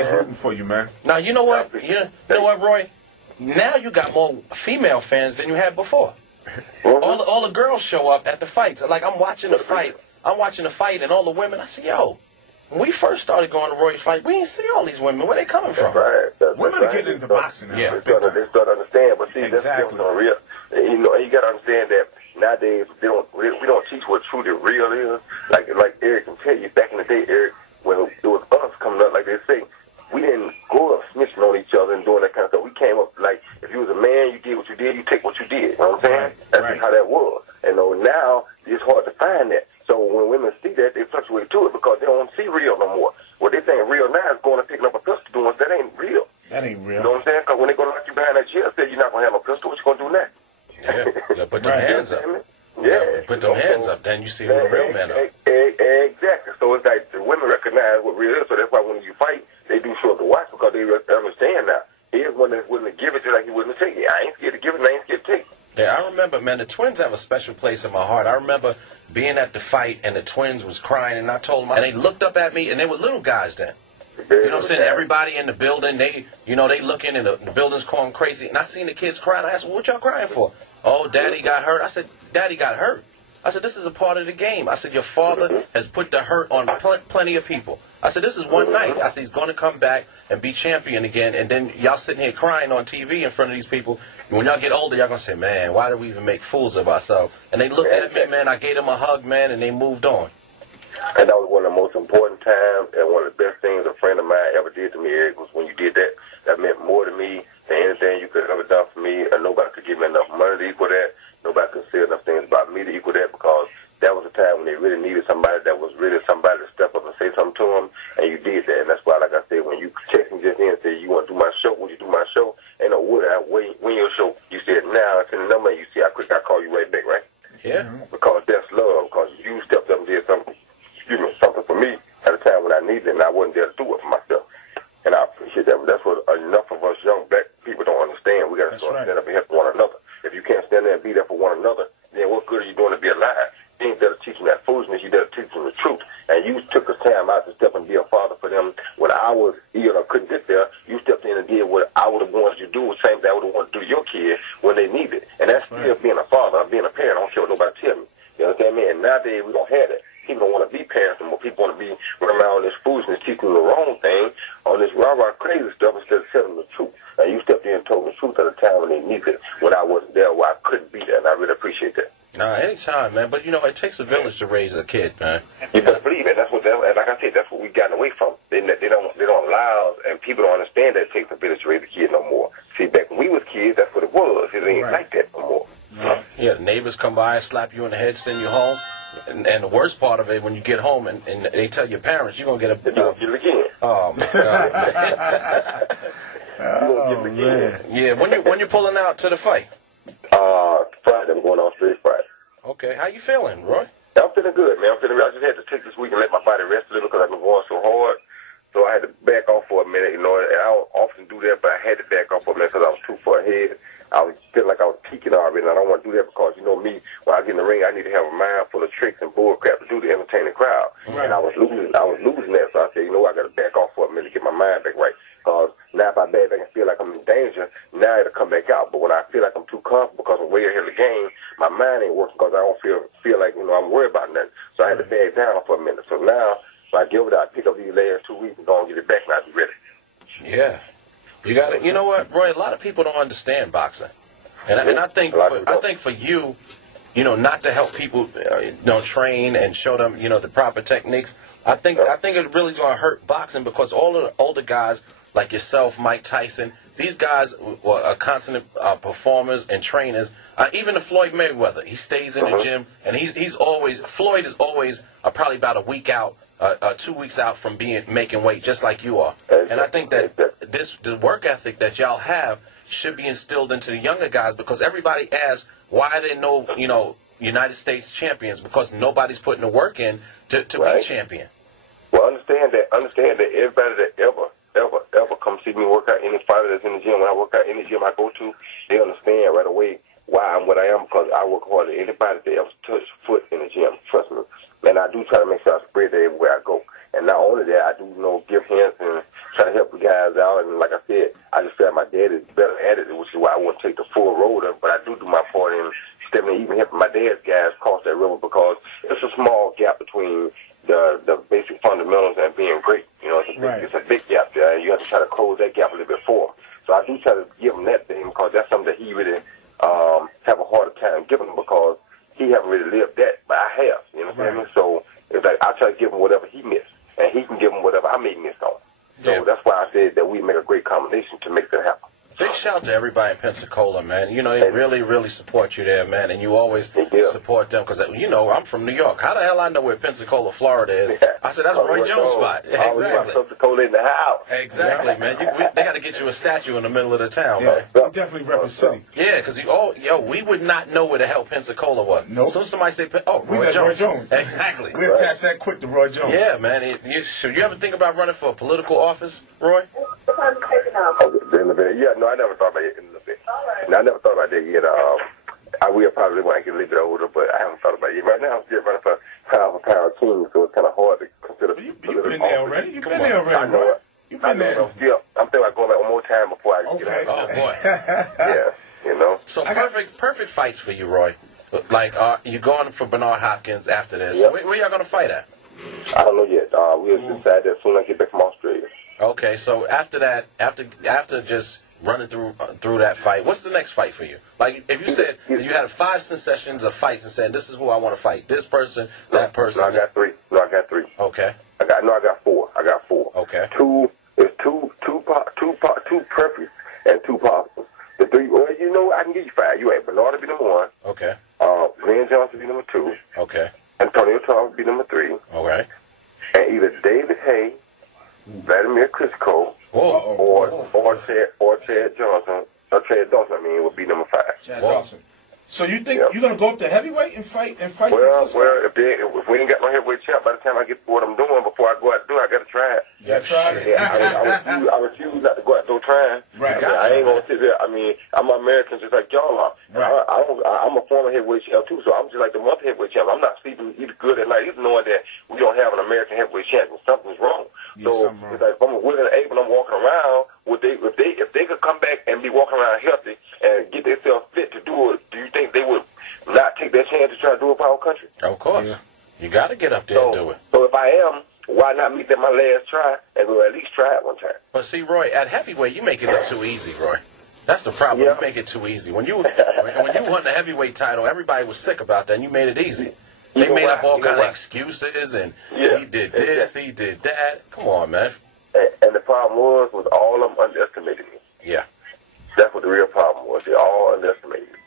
It's rooting for you, man. Now, you know what? You know what, Roy? Now you got more female fans than you had before. All the girls show up at the fights. Like, I'm watching the fight. And all the women, I say, yo, when we first started going to Roy's fight, we didn't see all these women. Where they coming from? Women are getting into boxing now. They start to understand. But see, that's different real. You know, you got to understand that nowadays we don't teach what truly real is. Like Eric can tell you, back in the day, Eric, when it was us coming up, like they say, we didn't go up snitching on each other and doing that kind of stuff. We came up like, if you was a man, you did what you did, you take what you did. You know what I'm saying? That's how that was. And now it's hard to find that. So when women see that, they fluctuate to it because they don't see real no more. What they think real now is going and picking up a pistol doing that ain't real. That ain't real. You know what I'm saying? Because when they go lock you behind that jail, say you're not going to have a pistol, what you going to do next? Yeah, put them hands up. Put them hands up, then you see who the real men are. Exactly. So it's like the women recognize what real is, so that's why when you fight, they do show up to watch because they understand now. He's one that's willing to give it to like he wouldn't take it. I ain't scared to give it, and I ain't scared to take it. Yeah, I remember, man, the Twins have a special place in my heart. I remember being at the fight, and the Twins was crying, and I told them, and they looked up at me, and they were little guys then. You know what I'm saying? Everybody in the building, they looking, and the building's going crazy. And I seen the kids crying. I asked, well, what y'all crying for? Oh, Daddy got hurt. I said, Daddy got hurt. I said, this is a part of the game. I said, your father has put the hurt on plenty of people. I said, this is one night. I said, he's going to come back and be champion again. And then y'all sitting here crying on TV in front of these people. When y'all get older, y'all going to say, man, why did we even make fools of ourselves? And they looked at me, man. I gave them a hug, man, and they moved on. And that was one of the most important times and one of the best things a friend of mine ever did to me, Eric, was when you did that. That meant more to me than anything you could have ever done for me. And nobody could give me enough money to equal that. Nobody could say enough things about me to equal that because that was a time when they really needed somebody that was really somebody to step up and say something to them, and you did that. And that's why, like I said, when you text me just in and say, you want to do my show, would you do my show? Ain't no would I win your show. You said, now it's in the number, and you see how quick I call you right back, right? Yeah. Because that's love, because you stepped up and did something for me at a time when I needed it, and I wasn't there to do it for myself. And I appreciate that. But that's what enough of us young black people don't understand. We got to start standing up and help one another. If you can't stand there and be there for one another, then what good are you doing to be alive? You ain't there to teach them that foolishness. You there to teach them the truth. And you took the time out to step and be a father for them. When I was ill or couldn't get there, you stepped in and did what I would have wanted you to do, the same thing I would have wanted to do to your kids when they needed it. And that's still being a father or being a parent. I don't care what nobody tell me. You understand me? And nowadays we don't have that. People don't want to be parents anymore. People want to be running around on this foolishness, teaching them the wrong thing, on this rah-rah crazy stuff instead of telling them the truth. And you stepped in and told the truth at a time when they needed it, when I wasn't there, where I couldn't be there, and I really appreciate that. Nah, anytime, man. But, you know, it takes a village to raise a kid, man. You better believe it. And like I said, that's what we've gotten away from. They don't allow, and people don't understand that it takes a village to raise a kid no more. See, back when we was kids, that's what it was. It ain't like that no more. Yeah, the neighbors come by, slap you in the head, send you home. And the worst part of it, when you get home and they tell your parents, you're going to get a... You're going to get it again. Oh, my God. Man. Yeah, when you pulling out to the fight? Friday. I'm going on straight Friday. Okay, how you feeling, Roy? I'm feeling good, man. I just had to take this week and let my body rest a little because I've been going so hard. So I had to back off for a minute, you know, and I don't often do that, but I had to back off for a minute because I was too far ahead. I was feeling like I was peaking already, and I don't want to do that because, you know me, when I get in the ring, I need to have a mind full of tricks and bull crap to do to entertain the crowd. Right. And I was losing that, so I said, you know, I got to back off for a minute to get my mind back right. Because now if I back back and feel like I'm in danger, now it'll come back out. But when I feel like I'm too comfortable because I'm way ahead of the game, my mind ain't working because I don't feel like, you know, I'm worried about nothing. So I had to back down for a minute. So now, if I give it out, I pick up these last 2 weeks and go and get it back, and I'll be ready. Yeah. You got it. You know what, Roy? A lot of people don't understand boxing. And I think for you, you know, not to help people, train and show them, you know, the proper techniques. I think it really is going to hurt boxing because all of the older guys like yourself, Mike Tyson, these guys are constant performers and trainers. Even the Floyd Mayweather, he stays in the gym, and Floyd is always probably about a week out, 2 weeks out from making weight, just like you are. And I think that the work ethic that y'all have should be instilled into the younger guys because everybody asks why are there no, you know, United States champions because nobody's putting the work in to be champion. Well, understand that everybody that ever come see me work out, any fighter that's in the gym, when I work out any gym I go to, they understand right away why I'm what I am because I work harder than anybody that ever touched foot in the gym. Trust me. And I do try to make sure I spread that everywhere I go. And not only that, I do, you know, give hints and try to help the basic fundamentals and being great. You know, it's a big gap there, and you have to try to close that gap a little bit for him. So I do try to give him that thing because that's something that he really have a harder time giving him because he haven't really lived that, but I have. You know what I mean? So it's like I try to give him whatever he missed, and he can give him whatever I may miss on. So that's why I said that we make a great combination to make that happen. Big shout out to everybody in Pensacola, man. You know, they really, really support you there, man. And you always support them because, you know, I'm from New York. How the hell I know where Pensacola, Florida is? I said, that's Roy Jones' spot. Exactly. Pensacola in the house. Exactly, man. They got to get you a statue in the middle of the town, man. You definitely represent. Yeah, because, we would not know where the hell Pensacola was. Nope. So somebody say, Roy Jones. Roy Jones. Exactly. We attach that quick to Roy Jones. Yeah, man. You ever think about running for a political office, Roy? Yeah, no, I never thought about it in a little bit. Right. No, I never thought about that yet. I will probably when I get a little bit older, but I haven't thought about it yet. Right now, I'm still running for power king, so it's kind of hard to consider. You've been there already. You've been there already, I know bro. You've been there. I'm thinking about going back one more time before I get out. Oh, boy. Yeah, you know. So perfect fights for you, Roy. Like, you're going for Bernard Hopkins after this. Yep. Where y'all going to fight at? I don't know yet. We'll decide that soon as I get back from Australia. Okay, so after that, after just running through that fight, what's the next fight for you? Like, if you said if you had 5 sessions of fights and said, this is who I want to fight, this person, that person. No, I got 3. Okay. I got 4. Okay. Two perfect and 2 possible. The 3, well, you know, I can give you 5. You ain't Bernard to be number 1. Okay. Glenn Johnson be number 2. Okay. Antonio Thomas be number 3. All right. And either David Hay, Vladimir Klitschko, or Chad Johnson, or Chad Dawson, would be number 5. Chad Dawson. So you think you're gonna go up to heavyweight and fight? Well, if we ain't got no heavyweight champ, by the time I get to what I'm doing, before I go out and do it, I gotta try it. Yeah, try it. Yeah, I refuse not to go out and try it. Right. I ain't gonna sit there. I'm American just like y'all are. Right. I'm a former heavyweight champ too, so I'm just like the month heavyweight champ. I'm not sleeping either good at night, even knowing that we don't have an American heavyweight champion. Something's wrong. Yeah, so it's like if I'm willing and able, I'm walking around. If they could come back and be walking around healthy and get themselves fit to do it, do you think they would not take their chance to try to do it for our country? Of course. Yeah. You got to get up there and do it. So if I am, why not meet them my last try and go at least try it one time? But see, Roy, at heavyweight, you make it look too easy, Roy. That's the problem. You make it too easy. When you won the heavyweight title, everybody was sick about that, and you made it easy. They made up all kind of excuses, and he did this, he did that. Come on, man. And the problem was all of them underestimated me. Yeah. That's what the real problem was. They all underestimated me.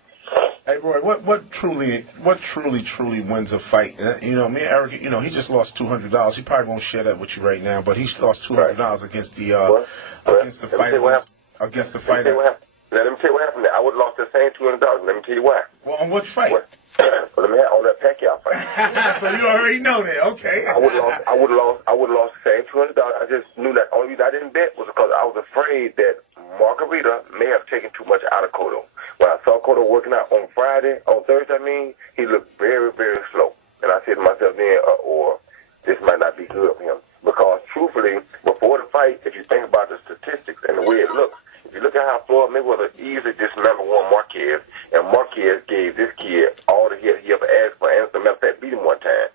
Hey, Roy, what truly wins a fight? You know, me and Eric, he just lost $200. He probably won't share that with you right now, but he lost $200 against the fighter. Against the fighter. Let me tell you what happened there. I would have lost the same $200. Let me tell you why. Well, on what fight? Let me have on that Pacquiao fight. So you already know that, okay? I would have lost the same $200. I just knew that. Only reason I didn't bet was because I was afraid that Margarita may have taken too much out of Cotto. When I saw Cotto working out on Thursday, he looked very, very slow. And I said to myself then, or this might not be good for him. Because truthfully, before the fight, if you think about the statistics and the way it looks, if you look at how Floyd Mayweather easily dismantled Juan Marquez, and Marquez gave this kid all the hit he ever asked for, and as a matter of fact, beat him one time.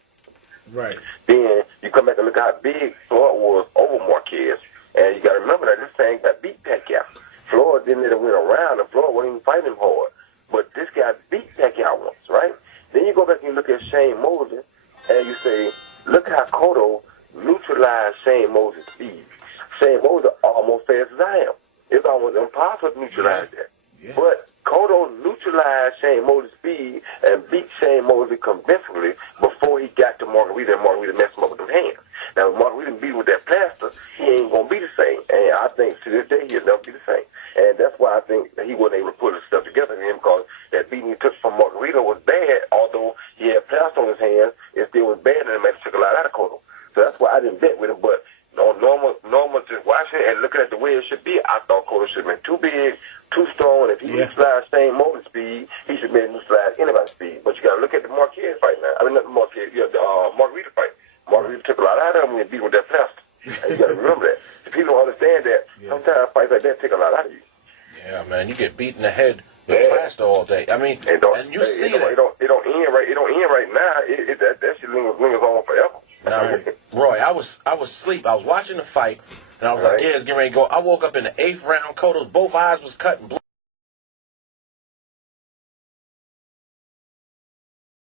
Right. Then you come back and look how big Floyd was over Marquez, and you got to remember that this thing got beat Pacquiao. Floyd didn't let him win around, and Floyd wasn't even fighting him hard. But this guy beat Pacquiao once, right? Then you go back and you look at Shane Mosley, and you say, look how Cotto neutralized Shane Mosley's speed. Shane Mosley almost fast as I am. It's almost impossible to neutralize that. Yeah. But Cotto neutralized Shane Mosley's speed and beat Shane Mosley convincingly before he got to Margarita, and Margarita messed him up with them hands. Now, if Margarita beat him with that plaster, he ain't going to be the same. And I think to this day, he'll never be the same. And that's why I think that he wasn't able to put his stuff together for him, because that beating he took from Margarita was bad. Although he had plaster on his hands, it still was bad, and it made him took a lot out of Cotto. So that's why I didn't bet with him. But on normal just watching it and looking at the way it should be, I thought Cotto should have been too big, too strong, and if he neutralized Shane Mosley's speed, he should have been neutralized anybody's speed. But you got to look at the Marquez fight now. I mean, not the Marquez, the Margarita fight. Margarita took a lot out of him when he beat him with that plaster. And you got to remember that. The people don't understand that sometimes fights like that take a lot out of you. Yeah, man, you get beat in the head with plaster all day. I mean, and you see that. It don't end right now. That shit lingers on forever. Now, was asleep. I was watching the fight, and I was like, yeah, it's getting ready to go. I woke up in the 8th round. Cotto, both eyes was cut and blue.